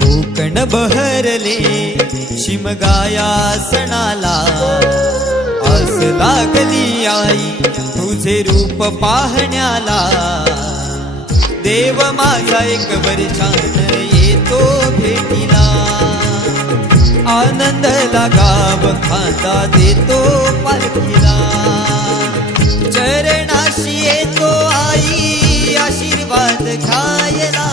कोकण बहरले शिमगाया सणाला, आस लागली आई तुझे रूप पाहण्याला। देव माझा एक वर्षान येतो भेटीला, आनंद गाव खांदा देतो पालखीला। चरणाशी येतो आई आशीर्वाद घ्यायला,